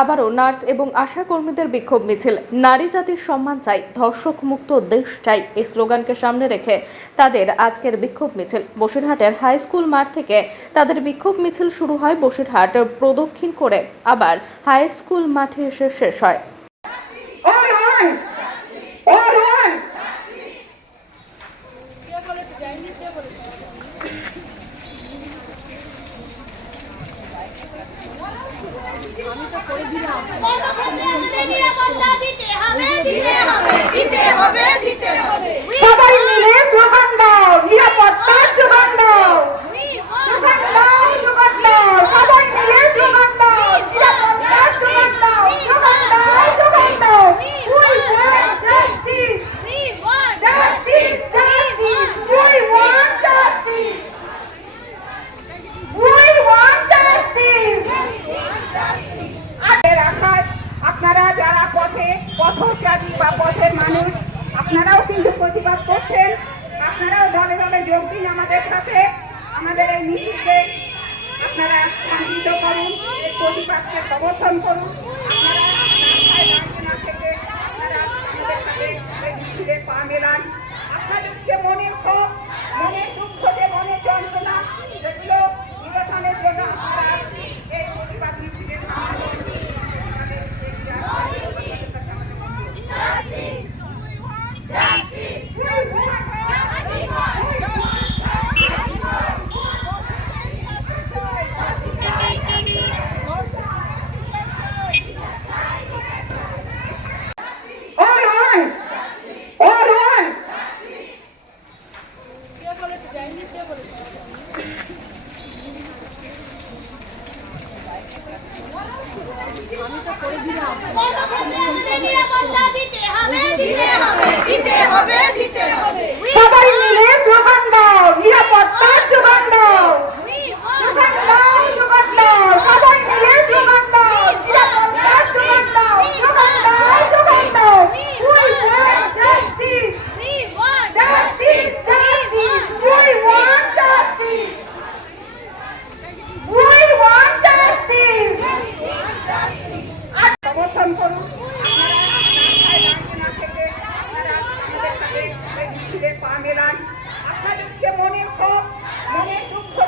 আবারও নার্স এবং আশা কর্মীদের বিক্ষোভ মিছিল। নারী জাতির সম্মান চাই ধর্ষক মুক্ত দেশ চাই এই স্লোগানকে সামনে রেখে তাদের আজকের বিক্ষোভ মিছিল। বসিরহাটের হাই স্কুল মাঠ থেকে তাদের বিক্ষোভ মিছিল শুরু হয় বসিরহাট প্রদক্ষিণ করে। আবার হাই স্কুল মাঠে এসে শেষ হয়। নিরাপত্তা দিতে হবে দিতে হবে দিতে হবে। দিতে হবে পথচারী বা পথের মানুষ, আপনারাও কিন্তু প্রতিবাদ করছেন। আপনারাও দলে দলে যোগ দিন আমাদের সাথে। আমাদের এই মিছিলকে আপনারা শান্তিত করুন, এই প্রতিবাদকে সমর্থন করুন। পা মেলান। আপনাদের যে মনের ক্ষোভ মনের দুঃখ, যে মনের যন্ত্রণা নিরাপত্তা দিতে হবে দিতে হবে দিতে হবে দিতে হবে। মনে হোক মনে দুঃখ